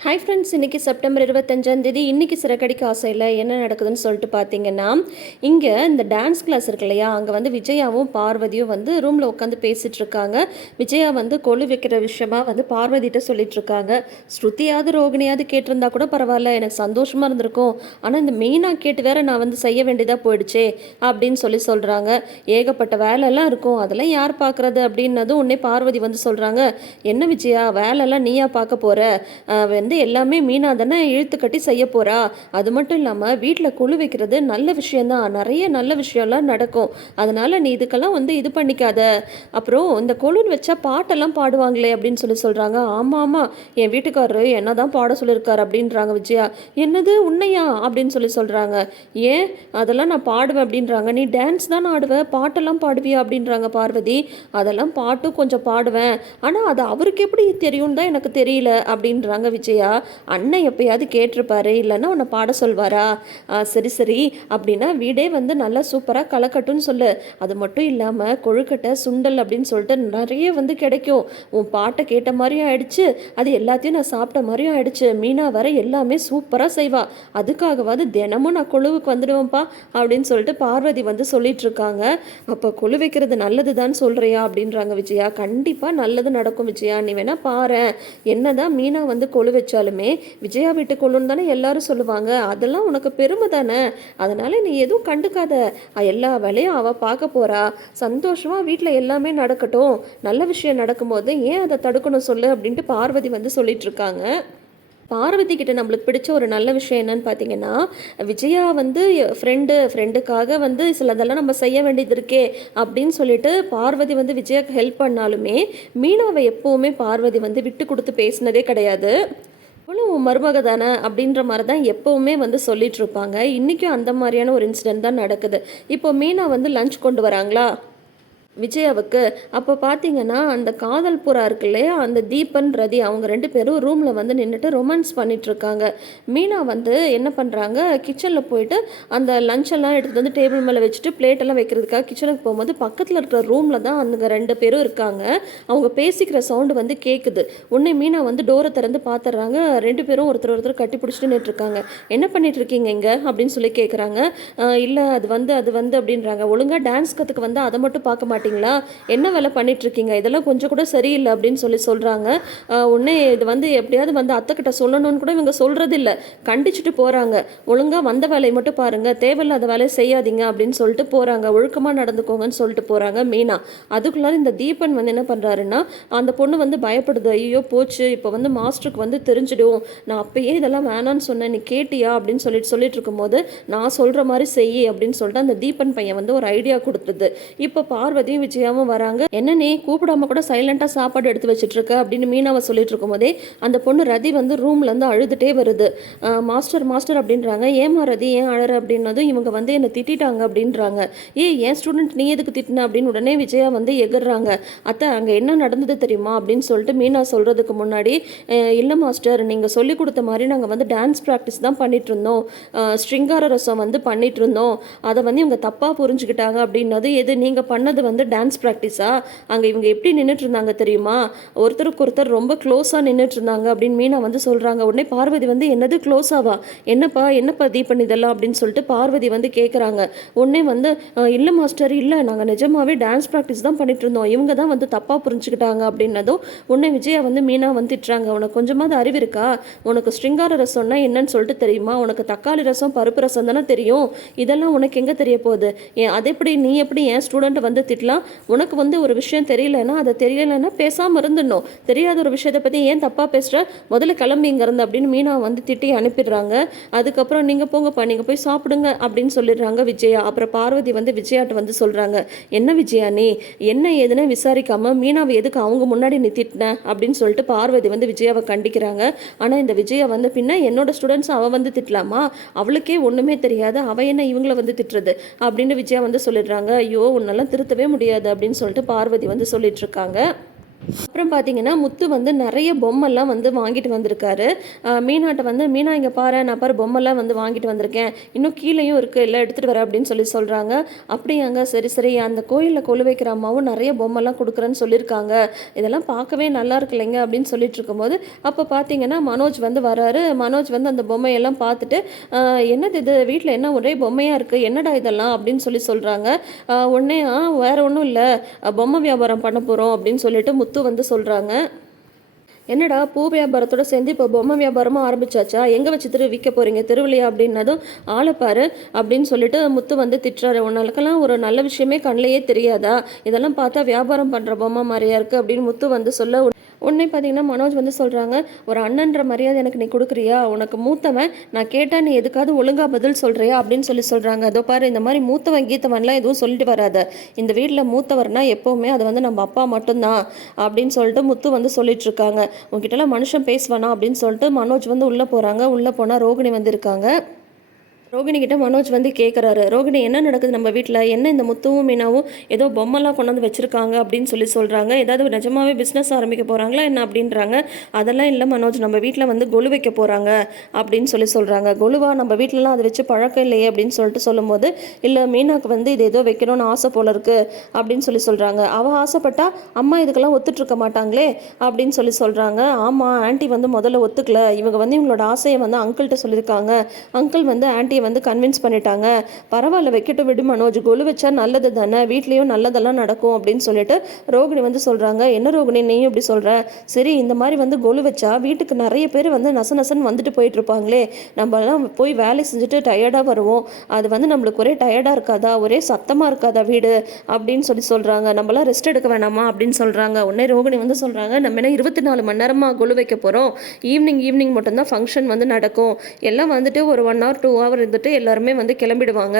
Hi friends இன்றைக்கி September இருபத்தஞ்சாந்தேதி இன்றைக்கி சிறகடிக்க ஆசையில் என்ன நடக்குதுன்னு சொல்லிட்டு பார்த்தீங்கன்னா இங்கே இந்த டான்ஸ் கிளாஸ் இருக்கு இல்லையா அங்கே வந்து விஜயாவும் பார்வதியும் வந்து ரூமில் உட்காந்து பேசிகிட்டு இருக்காங்க விஜயா வந்து கொழு வைக்கிற விஷயமா வந்து பார்வதிகிட்ட சொல்லிட்டு இருக்காங்க ஸ்ருதியாவது ரோகிணியாவது கேட்டிருந்தா கூட பரவாயில்ல எனக்கு சந்தோஷமாக இருந்திருக்கும். ஆனால் இந்த மெயினாக கேட்டு வேற நான் வந்து செய்ய வேண்டியதாக போயிடுச்சே அப்படின்னு சொல்லி சொல்கிறாங்க ஏகப்பட்ட வேலையெல்லாம் இருக்கும். அதெல்லாம் யார் பார்க்குறது அப்படின்னதும் உன்னே பார்வதி வந்து சொல்கிறாங்க என்ன விஜயா வேலைலாம் நீயா பார்க்க போகிற வந்து எல்லாமே மீனா தானே இழுத்து கட்டி செய்ய போகிறா அது மட்டும் இல்லாமல் வீட்டில் குழு வைக்கிறது நல்ல விஷயந்தான் நிறைய நல்ல விஷயம்லாம் நடக்கும். அதனால் நீ இதுக்கெல்லாம் வந்து இது பண்ணிக்காத. அப்புறம் இந்த கொலுன்னு வச்சா பாட்டெல்லாம் பாடுவாங்களே அப்படின்னு சொல்லி சொல்கிறாங்க ஆமாம் ஆமாம் என் வீட்டுக்காரரு என்ன தான் பாட சொல்லியிருக்காரு அப்படின்றாங்க விஜயா. என்னது உன்னையா அப்படின்னு சொல்லி சொல்கிறாங்க ஏன்? அதெல்லாம் நான் பாடுவேன் அப்படின்றாங்க. நீ டான்ஸ் தான் ஆடுவேன் பாட்டெல்லாம் பாடுவியா? அப்படின்றாங்க பார்வதி. அதெல்லாம் பாட்டும் கொஞ்சம் பாடுவேன். ஆனால் அது அவருக்கு எப்படி தெரியும் தான் எனக்கு தெரியல அப்படின்றாங்க விஜயா. அண்ணன் எப்பயாவது கேட்டிருப்பாரு இல்லைன்னா உன்னை பாட சொல்வாரா? ஆ, சரி சரி அப்படின்னா வீடே வந்து நல்லா சூப்பராக கலக்கட்டும்னு சொல்லு. அது மட்டும் இல்லாமல் கொழுக்கட்டை சுண்டல் அப்படின்னு சொல்லிட்டு நிறைய வந்து கிடைக்கும். உன் பாட்டை கேட்ட மாதிரியும் ஆயிடுச்சு. அது எல்லாத்தையும் நான் சாப்பிட்ட மாதிரியும் ஆயிடுச்சு. மீனா வர எல்லாமே சூப்பராக செய்வா. அதுக்காகவாது தினமும் நான் கொழுவுக்கு வந்துடுவேன்ப்பா அப்படின்னு சொல்லிட்டு பார்வதி வந்து சொல்லிட்டு இருக்காங்க. அப்போ கொழு வைக்கிறது நல்லது தான் சொல்கிறியா அப்படின்றாங்க விஜயா. கண்டிப்பாக நல்லது நடக்கும் விஜயா. நீ வேணா பாரு. என்னதான் மீனா வந்து கொழு வச்சாலுமே விஜயா வீட்டுக்கு கொள்ளுன்னு தானே எல்லாரும் சொல்லுவாங்க. அதெல்லாம் உனக்கு பெருமை தானே? அதனால நீ எதுவும் கண்டுக்காத. எல்லா வேலையும் அவள் பார்க்க போறா. சந்தோஷமா வீட்டில் எல்லாமே நடக்கட்டும். நல்ல விஷயம் நடக்கும்போது ஏன் அதை தடுக்கணும் சொல்லு அப்படின்ட்டு பார்வதி வந்து சொல்லிட்டு இருக்காங்க. பார்வதி கிட்ட நம்மளுக்கு பிடிச்ச ஒரு நல்ல விஷயம் என்னன்னு பார்த்தீங்கன்னா விஜயா வந்து ஃப்ரெண்டு ஃப்ரெண்டுக்காக வந்து சிலதெல்லாம் நம்ம செய்ய வேண்டியது இருக்கே அப்படின்னு சொல்லிட்டு பார்வதி வந்து விஜயாக்கு ஹெல்ப் பண்ணாலுமே மீனாவை எப்போவுமே பார்வதி வந்து விட்டு கொடுத்து பேசினதே கிடையாது. அவளும் உன் மருமக தானே அப்படின்ற மாதிரி தான் எப்போவுமே வந்து சொல்லிட்டு இருப்பாங்க. இன்றைக்கும் அந்த மாதிரியான ஒரு இன்சிடென்ட் தான் நடக்குது. இப்போ மீனா வந்து லஞ்ச் கொண்டு வராங்களா? விஜயாவுக்கு அப்போ பார்த்தீங்கன்னா அந்த காதல் புறா இருக்கு இல்லையா அந்த தீபன் ரதி அவங்க ரெண்டு பேரும் ரூமில் வந்து நின்றுட்டு ரொமான்ஸ் பண்ணிகிட்ருக்காங்க மீனா வந்து என்ன பண்ணுறாங்க கிச்சனில் போயிட்டு அந்த லஞ்செல்லாம் எடுத்துகிட்டு எடுத்துட்டு வந்து டேபிள் மேலே வச்சுட்டு பிளேட்டெல்லாம் வைக்கிறதுக்காக கிச்சனுக்கு போகும்போது பக்கத்தில் இருக்கிற ரூமில் தான் அந்த ரெண்டு பேரும் இருக்காங்க. அவங்க பேசிக்கிற சவுண்டு வந்து கேட்குது உடனே மீனா வந்து டோரை திறந்து பார்த்துட்றாங்க ரெண்டு பேரும் ஒருத்தர் ஒருத்தர் கட்டி பிடிச்சிட்டு நின்றுருக்காங்க என்ன பண்ணிட்டு இருக்கீங்க இங்கே? அப்படின்னு சொல்லி கேட்குறாங்க இல்லை அது வந்து அது வந்து அப்படின்றாங்க. ஒழுங்காக டான்ஸ் கற்றுக்க வந்து அதை மட்டும் பார்க்க மாட்டிங்களா என்ன வேலை பண்ணிட்டு இருக்கீங்க இதெல்லாம் கொஞ்சம் கூட சரியில்லை அப்படின்னு சொல்லி சொல்கிறாங்க உடனே இது வந்து எப்படியாவது வந்து அத்தைக்கிட்ட சொல்லணும்னு கூட இவங்க சொல்கிறதில்ல கண்டிச்சுட்டு போகிறாங்க ஒழுங்காக வந்த வேலையை மட்டும் பாருங்கள் தேவையில்லாத வேலையை செய்யாதீங்க அப்படின்னு சொல்லிட்டு போகிறாங்க ஒழுக்கமாக நடந்துக்கோங்கன்னு சொல்லிட்டு போகிறாங்க மீனா. அதுக்குள்ளார இந்த தீபன் வந்து என்ன பண்ணுறாருன்னா அந்த பொண்ணு வந்து பயப்படுது. ஐயோ போச்சு. இப்போ வந்து மாஸ்டருக்கு வந்து தெரிஞ்சிடும். நான் அப்பயே இதெல்லாம் வேணான்னு சொன்னேன். நீ கேட்டியா? அப்படின்னு சொல்லிட்டு சொல்லிட்டு இருக்கும்போது நான் சொல்கிற மாதிரி செய்யி அப்படின்னு சொல்லிட்டு அந்த தீபன் பையன் வந்து ஒரு ஐடியா கொடுத்தது. இப்போ பார்வதி பார்வதி விஜயாவும் வராங்க. என்ன நீ? கூப்பிடாம கூட சைலண்டாக சாப்பாடு எடுத்து வச்சுட்டு இருக்க அப்படின்னு மீனாவை சொல்லிட்டு இருக்கும்போதே அந்த பொண்ணு ரதி வந்து ரூம்ல இருந்து அழுதுட்டே வருது. மாஸ்டர் மாஸ்டர் அப்படின்றாங்க. ஏமா ரதி? ஏன் அழற? அப்படின்னதும் இவங்க வந்து என்னை திட்டிட்டாங்க அப்படின்றாங்க. ஏ என் ஸ்டூடெண்ட் நீ எதுக்கு திட்டின? அப்படின்னு உடனே விஜயா வந்து எகிறாங்க அத்தை அங்கே என்ன நடந்தது தெரியுமா? அப்படின்னு சொல்லிட்டு மீனா சொல்கிறதுக்கு முன்னாடி இல்லை மாஸ்டர் நீங்கள் சொல்லி கொடுத்த மாதிரி நாங்கள் வந்து டான்ஸ் ப்ராக்டிஸ் தான் பண்ணிட்டு இருந்தோம். ஸ்ட்ரிங்கார ரசம் வந்து பண்ணிட்டு இருந்தோம். அதை வந்து இவங்க தப்பாக புரிஞ்சுக்கிட்டாங்க. அப்படின்னது எது நீங்கள் பண்ணது வந்து டான்ஸ் ப்ராக்டிஸா அங்கே இவங்க எப்படி நின்றுட்டு இருந்தாங்க தெரியுமா? ஒருத்தருக்கு ஒருத்தர் ரொம்ப க்ளோஸாக நின்றுட்டு இருந்தாங்க அப்படின்னு மீனா வந்து சொல்கிறாங்க உடனே பார்வதி வந்து என்னது க்ளோஸாவா என்னப்பா என்னப்பா தீபன் இதெல்லாம்? அப்படின்னு சொல்லிட்டு பார்வதி வந்து கேட்குறாங்க உடனே வந்து இல்லை மாஸ்டர் இல்லை. நாங்கள் நிஜமாவே டான்ஸ் ப்ராக்டிஸ் தான் பண்ணிட்டு இருந்தோம் இவங்க தான் வந்து தப்பாக புரிஞ்சுக்கிட்டாங்க. அப்படின்னதும் உடனே விஜயா வந்து மீனா வந்து திட்டுறாங்க. உனக்கு கொஞ்சமாவது அறிவு இருக்கா? உனக்கு ஸ்ட்ரிங்கார ரசம்னா என்னன்னு சொல்லிட்டு தெரியுமா? உனக்கு தக்காளி ரசம் பருப்பு ரசம் தானே தெரியும்? இதெல்லாம் உனக்கு எங்கே தெரிய போகுது? ஏன் எப்படி நீ எப்படி என் ஸ்டூடெண்ட்டை வந்து திட்டலாம் உனக்கு வந்து ஒரு விஷயம் தெரியலன்னா அதை தெரியலைன்னா பேசாமல் இருந்துடணும். தெரியாத ஒரு விஷயத்தை பற்றி ஏன் தப்பாக பேசுகிற முதல்ல கிளம்பி இங்க இருந்து அப்படின்னு மீனா வந்து திட்டி அனுப்பிடுறாங்க. அதுக்கப்புறம் நீங்கள் போங்கப்பா நீங்கள் போய் சாப்பிடுங்க அப்படின்னு சொல்லிடுறாங்க விஜயா. அப்புறம் பார்வதி வந்து விஜயாட்ட வந்து சொல்கிறாங்க என்ன விஜயா நீ? என்ன ஏதுன்னு விசாரிக்காமல் மீனாவை எதுக்கு அவங்க முன்னாடி நீ திட்டின அப்படின்னு சொல்லிட்டு பார்வதி வந்து விஜயாவை கண்டிக்கிறாங்க. ஆனால் இந்த விஜயா வந்து பின்ன என்னோட ஸ்டூடெண்ட்ஸ் அவள் வந்து திட்டலாமா? அவளுக்கே ஒன்றுமே தெரியாது. அவள் என்ன இவங்கள வந்து திட்டுறது? அப்படின்னு விஜயா வந்து சொல்லிடுறாங்க ஐயோ உன்னெல்லாம் திருத்தவே முடியாது அப்படின்னு சொல்லிட்டு பார்வதி வந்து சொல்லிட்டு இருக்காங்க. அப்புறம் பார்த்தீங்கன்னா முத்து வந்து நிறைய பொம்மைலாம் வந்து வாங்கிட்டு வந்திருக்காரு. மீனாட்ட வந்து மீனா இங்கே பாரு நான் பாரு பொம்மைலாம் வந்து வாங்கிட்டு வந்திருக்கேன். இன்னும் கீழேயும் இருக்குது எல்லாம் எடுத்துகிட்டு வரேன் அப்படின்னு சொல்லி சொல்கிறாங்க அப்படியாங்க சரி சரி அந்த கோயிலில் கொலு வைக்கிற அம்மாவும் நிறைய பொம்மைலாம் கொடுக்குறேன்னு சொல்லியிருக்காங்க. இதெல்லாம் பார்க்கவே நல்லா இருக்கு இல்லைங்க அப்படின்னு சொல்லிட்டு இருக்கும்போது அப்போ பார்த்தீங்கன்னா மனோஜ் வந்து வராரு. மனோஜ் வந்து அந்த பொம்மையெல்லாம் பார்த்துட்டு என்னது இது? வீட்டில் என்ன ஒரே பொம்மையாக இருக்குது என்னடா இதெல்லாம்? அப்படின்னு சொல்லி சொல்கிறாங்க உடனே ஆ வேற ஒன்றும் இல்லை. பொம்மை வியாபாரம் பண்ண போகிறோம் அப்படின்னு சொல்லிட்டு முத்து முத்து வந்து சொல்கிறாங்க என்னடா பூ வியாபாரத்தோட சேர்ந்து இப்போ பொம்மை வியாபாரமும் ஆரம்பிச்சாச்சா? எங்கே வச்சு திரு விற்க போகிறீங்க திருவிழையா அப்படின்னதும் ஆளைப்பாரு அப்படின்னு சொல்லிட்டு முத்து வந்து திட்டுறாரு. உனக்கெல்லாம் ஒரு நல்ல விஷயமே கண்ணிலேயே தெரியாதா? இதெல்லாம் பார்த்தா வியாபாரம் பண்ணுற பொம்மை மாதிரியா இருக்குது அப்படின்னு முத்து வந்து சொல்ல உடனே பார்த்தீங்கன்னா மனோஜ் வந்து சொல்கிறாங்க ஒரு அண்ணன்ற மரியாதை எனக்கு நீ கொடுக்குறியா? உனக்கு மூத்தவன் நான் கேட்டால் நீ எதுக்காவது ஒழுங்கா பதில் சொல்கிறியா அப்படின்னு சொல்லி சொல்கிறாங்க அதோ பாரு இந்த மாதிரி மூத்தவன் கீத்தவன்லாம் எதுவும் சொல்லிட்டு வராத. இந்த வீட்டில் மூத்தவர்னா எப்போவுமே அது வந்து நம்ம அப்பா மட்டும்தான் அப்படின்னு சொல்லிட்டு முத்து வந்து சொல்லிட்டுருக்காங்க உங்ககிட்டலாம் மனுஷன் பேசுவானா அப்படின்னு சொல்லிட்டு மனோஜ் வந்து உள்ளே போகிறாங்க உள்ளே போனால் ரோகிணி வந்து இருக்காங்க. ரோகிணி கிட்ட மனோஜ் வந்து கேட்குறாரு ரோகிணி என்ன நடக்குது நம்ம வீட்டில் என்ன இந்த முத்துவும் மீனாவும் ஏதோ பொம்மைலாம் கொண்டாந்து வச்சுருக்காங்க? அப்படின்னு சொல்லி சொல்கிறாங்க ஏதாவது நிஜமாவே பிஸ்னஸ் ஆரம்பிக்க போகிறாங்களா என்ன? அப்படின்றாங்க. அதெல்லாம் இல்லை மனோஜ். நம்ம வீட்டில் வந்து கொலு வைக்க போகிறாங்க அப்படின்னு சொல்லி சொல்கிறாங்க கொலுவா? நம்ம வீட்டிலலாம் அதை வச்சு பழக்கம் இல்லையே? அப்படின்னு சொல்லிட்டு சொல்லும்போது இல்லை மீனாக்கு வந்து இது ஏதோ வைக்கணும்னு ஆசை போல இருக்கு. அப்படின்னு சொல்லி சொல்கிறாங்க அவள் ஆசைப்பட்டா அம்மா இதுக்கெல்லாம் ஒத்துட்ருக்க மாட்டாங்களே? அப்படின்னு சொல்லி சொல்கிறாங்க ஆமாம் ஆண்டி வந்து முதல்ல ஒத்துக்கல. இவங்க வந்து இவங்களோட ஆசையை வந்து அங்கிள்கிட்ட சொல்லியிருக்காங்க. அங்கிள் வந்து ஆண்டி வந்து கன்வின்ஸ் பண்ணிட்டாங்க. பரவாயில்ல வைக்கட்டும் விடு மனோஜ். கொலு வச்சா நல்லது தானே? வீட்லேயும் நல்லதெல்லாம் நடக்கும் அப்படின்னு சொல்லிட்டு ரோகிணி வந்து சொல்கிறாங்க என்ன ரோகிணி நீயும் இப்படி சொல்கிற சரி இந்த மாதிரி வந்து கொலு வச்சா வீட்டுக்கு நிறைய பேர் வந்து நச நசன் வந்துட்டு போயிட்டு இருப்பாங்களே நம்மலாம் போய் வேலை செஞ்சுட்டு டயர்டாக வருவோம். அது வந்து நம்மளுக்கு ஒரே டயர்டாக இருக்காதா? ஒரே சத்தமாக இருக்காதா வீடு? அப்படின்னு சொல்லி சொல்கிறாங்க நம்மளாம் ரெஸ்ட் எடுக்க வேணாமா? அப்படின்னு சொல்கிறாங்க உடனே ரோகிணி வந்து சொல்கிறாங்க நம்ம என்ன இருபத்தி நாலு மணி நேரமாக கொலு வைக்க போகிறோம் ஈவினிங் ஈவினிங் மட்டும்தான் ஃபங்க்ஷன் வந்து நடக்கும். எல்லாம் வந்துட்டு ஒரு ஒன் ஹவர் டூ ஹவர் இருந்துட்டு எல்லாருமே வந்து கிளம்பிடுவாங்க.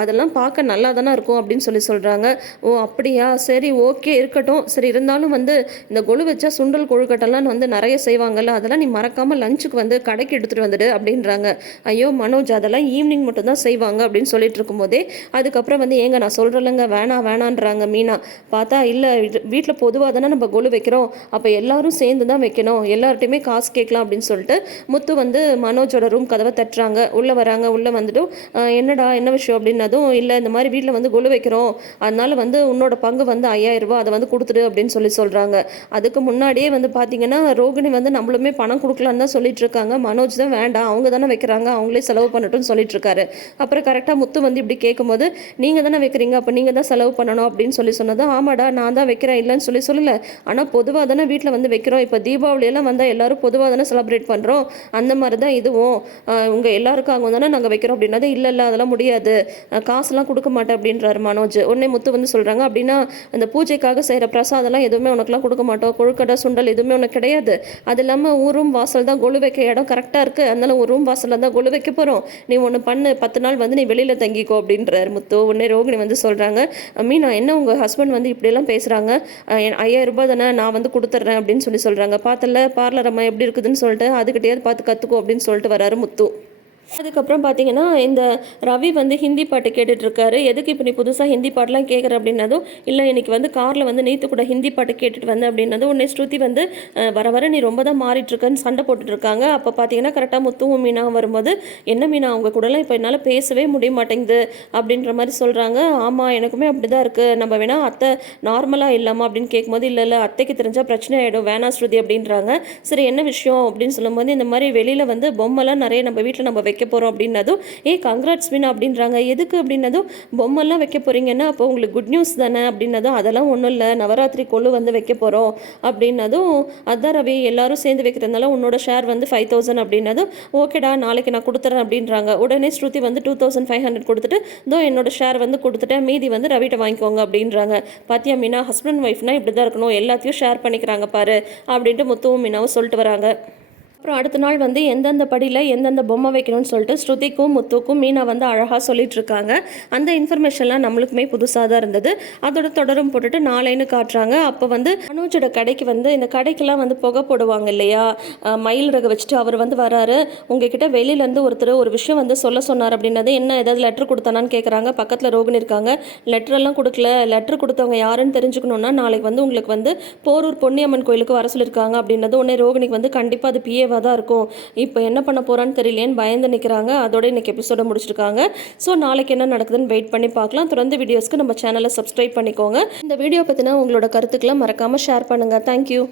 அதெல்லாம் பார்க்க நல்லா தானே இருக்கும் அப்படின்னு சொல்லி சொல்கிறாங்க ஓ அப்படியா? சரி ஓகே இருக்கட்டும். சரி இருந்தாலும் வந்து இந்த கொலு வச்சா சுண்டல் கொழுக்கட்டெல்லாம் வந்து நிறைய செய்வாங்கல்ல அதெல்லாம் நீ மறக்காமல் லஞ்சுக்கு வந்து கடைக்கு எடுத்துகிட்டு வந்துடு அப்படின்றாங்க. ஐயோ மனோஜ் அதெல்லாம் ஈவினிங் மட்டும் தான் செய்வாங்க அப்படின்னு சொல்லிட்டு இருக்கும்போதே அதுக்கப்புறம் வந்து ஏங்க நான் சொல்கிறேன்லங்க வேணாம் வேணான்றாங்க மீனா. பார்த்தா இல்லை வீட்டில் பொதுவாக தானே நம்ம கொலு வைக்கிறோம். அப்போ எல்லாரும் சேர்ந்து தான் வைக்கணும். எல்லார்ட்டையுமே காசு கேட்கலாம் அப்படின்னு சொல்லிட்டு முத்து வந்து மனோஜோட ரூம் கதவை தட்டுறாங்க. உள்ளே வராங்க. உள்ளே வந்துட்டும் என்னடா என்ன விஷயம்? அப்படின்னதும் இல்லை இந்த மாதிரி வீட்டில் வந்து கொலு வைக்கிறோம். அதனால வந்து உன்னோட பங்கு வந்து ஐயாயிரம் ரூபாய் அதை வந்து கொடுத்துடு அப்படின்னு சொல்லி சொல்கிறாங்க அதுக்கு முன்னாடியே வந்து பார்த்தீங்கன்னா ரோகிணி வந்து நம்மளுமே பணம் கொடுக்கலான்னு தான் சொல்லிட்டு இருக்காங்க. மனோஜ் தான் வேண்டாம் அவங்க தானே வைக்கிறாங்க அவங்களே செலவு பண்ணட்டும்னு சொல்லிட்டு இருக்காரு. அப்புறம் கரெக்டாக முத்து வந்து இப்படி கேட்கும்போது நீங்கள் தானே வைக்கிறீங்க அப்போ நீங்கள் தான் செலவு பண்ணணும் அப்படின்னு சொல்லி சொன்னதும் ஆமாடா நான் தான் வைக்கிறேன் இல்லைன்னு சொல்லி சொல்லல. ஆனால் பொதுவாக தானே வீட்டில் வந்து வைக்கிறோம். இப்போ தீபாவளியெல்லாம் வந்தால் எல்லாரும் பொதுவாக தானே செலிப்ரேட் பண்ணுறோம் அந்த மாதிரி தான் இதுவும். உங்கள் எல்லாருக்காக தானே நாங்கள் வைக்கிறோம் அப்படின்னது இல்லை இல்லை அதெல்லாம் முடியாது. காசுலாம் கொடுக்க மாட்டேன் அப்படின்றாரு மனோஜ். உடனே முத்து வந்து சொல்கிறாங்க அப்படின்னா அந்த பூஜைக்காக செய்கிற பிரசாதம்லாம் எதுவுமே உனக்குலாம் கொடுக்க மாட்டோம். கொழுக்கடை சுண்டல் எதுவுமே உனக்கு கிடையாது. அது இல்லாமல் ஊரும் வாசல் தான் கொழு வைக்க இடம் கரெக்டாக இருக்குது அதனால ஒரு ரூம் வாசலில் தான் கொழு வைக்க போகிறோம் நீ ஒன்று பண்ணு. பத்து நாள் வந்து நீ வெளியில் தங்கிக்கோ அப்படின்றாரு முத்து. உடனே ரோகிணி வந்து சொல்கிறாங்க மீனா என்ன உங்கள் ஹஸ்பண்ட் வந்து இப்படியெல்லாம் பேசுகிறாங்க ஐயாயிரம் ரூபாய் தானே நான் வந்து கொடுத்துட்றேன் அப்படின்னு சொல்லி சொல்கிறாங்க பார்த்தல பார்லர் அம்மா எப்படி இருக்குதுன்னு சொல்லிட்டு அதுக்கிட்டேயாவது பார்த்து கற்றுக்கோ அப்படின்னு சொல்லிட்டு வராரு முத்து. அதுக்கப்புறம் பார்த்தீங்கன்னா இந்த ரவி வந்து ஹிந்தி பாட்டு கேட்டுட்ருக்காரு. எதுக்கு இப்போ நீ புதுசாக ஹிந்தி பாட்டெலாம் கேட்குற அப்படின்னதும் இல்லை இன்னைக்கு வந்து காரில் வந்து நீத்து கூட ஹிந்தி பாட்டு கேட்டுட்டு வந்தேன் அப்படின்னதும் உன்னை ஸ்ருதி வந்து வர வர நீ ரொம்ப தான் மாறிட்டுருக்கன்னு சண்டை போட்டுட்ருக்காங்க. அப்போ பார்த்தீங்கன்னா கரெக்டாக முத்துவும் மீனாவும் வரும்போது என்ன மீனா அவங்க கூடலாம் இப்போ என்னால் பேசவே முடிய மாட்டேங்குது அப்படின்ற மாதிரி சொல்கிறாங்க ஆமாம் எனக்குமே அப்படி தான் இருக்குது நம்ம வேணால் அத்தை நார்மலாக இல்லாமல் அப்படின்னு கேட்கும்போது இல்லை இல்லை அத்தைக்கு தெரிஞ்சால் பிரச்சனை ஆகிடும் வேணா ஸ்ருதி அப்படின்றாங்க. சரி என்ன விஷயம்? அப்படின்னு சொல்லும்போது இந்த மாதிரி வெளியில் வந்து பொம்மைலாம் நிறைய நம்ம வீட்டில் நம்ம வைக்க போகிறோம் அப்படின்னதும் ஏ கங்க்ராட்ஸ் மீனா அப்படின்றாங்க. எதுக்கு? அப்படின்னதும் பொம்மெல்லாம் வைக்க போகிறீங்கன்னா அப்போ உங்களுக்கு குட் நியூஸ் தானே அப்படின்னதும் அதெல்லாம் ஒன்றும் இல்லை. நவராத்திரி கொள்ளு வந்து வைக்க போகிறோம் அப்படின்னதும் அதான் ரவி எல்லாரும் சேர்ந்து வைக்கிறதுனால உன்னோட ஷேர் வந்து ஃபைவ் தௌசண்ட் அப்படின்னதும் ஓகேடா நாளைக்கு நான் கொடுத்துறேன் அப்படின்றாங்க. உடனே ஸ்ருதி வந்து டூ தௌசண்ட் ஃபைவ் ஹண்ட்ரட் கொடுத்துட்டு தோ என்னோட ஷேர் வந்து கொடுத்துட்டேன். மீதி வந்து ரவிட்ட வாங்கிக்கோங்க அப்படின்றாங்க. பாத்தியா மீனா ஹஸ்பண்ட் ஒய்ஃப்னா இப்படி தான் இருக்கணும். எல்லாத்தையும் ஷேர் பண்ணிக்கிறாங்க பாரு அப்படின்ட்டு முத்துவும் மீனாவும் சொல்லிட்டு வராங்க. அப்புறம் அடுத்த நாள் வந்து எந்தெந்த படியில் எந்தெந்த பொம்மை வைக்கணும்னு சொல்லிட்டு ஸ்ருதிக்கும் முத்துக்கும் மீனா வந்து அழகாக சொல்லிட்டு இருக்காங்க அந்த இன்ஃபர்மேஷன்லாம் நம்மளுக்குமே புதுசாக தான் இருந்தது. அதோட தொடரும் போட்டுட்டு நாளைன்னு காட்டுறாங்க. அப்போ வந்து அனுஜோட கடைக்கு வந்து இந்த கடைக்கெல்லாம் வந்து புகை போடுவாங்க இல்லையா? மயில் ரக வச்சுட்டு அவர் வந்து வராரு. உங்ககிட்ட வெளியிலேருந்து ஒருத்தர் ஒரு விஷயம் வந்து சொல்ல சொன்னார் அப்படின்னது என்ன ஏதாவது லெட்டர் கொடுத்தானான்னு கேட்குறாங்க பக்கத்தில் ரோகிணி இருக்காங்க. லெட்டரெல்லாம் கொடுக்கல. லெட்டர் கொடுத்தவங்க யாருன்னு தெரிஞ்சுக்கணுன்னா நாளைக்கு வந்து உங்களுக்கு வந்து போரூர் பொன்னியம்மன் கோயிலுக்கு வர சொல்லியிருக்காங்க அப்படின்னது உடனே ரோகிணிக்கு வந்து கண்டிப்பாக அது பிஏ பிஏவாக தான் இருக்கும். இப்போ என்ன பண்ண போகிறான்னு தெரியலேன்னு பயந்து நிற்கிறாங்க அதோட இன்னைக்கு எபிசோட முடிச்சிருக்காங்க. ஸோ நாளைக்கு என்ன நடக்குதுன்னு வெயிட் பண்ணி பார்க்கலாம். தொடர்ந்து வீடியோஸ்க்கு நம்ம சேனலை சப்ஸ்கிரைப் பண்ணிக்கோங்க. இந்த வீடியோ பற்றினா உங்களோட கருத்துக்களை மறக்காமல் ஷேர் பண்ணுங்கள் தேங்க்யூ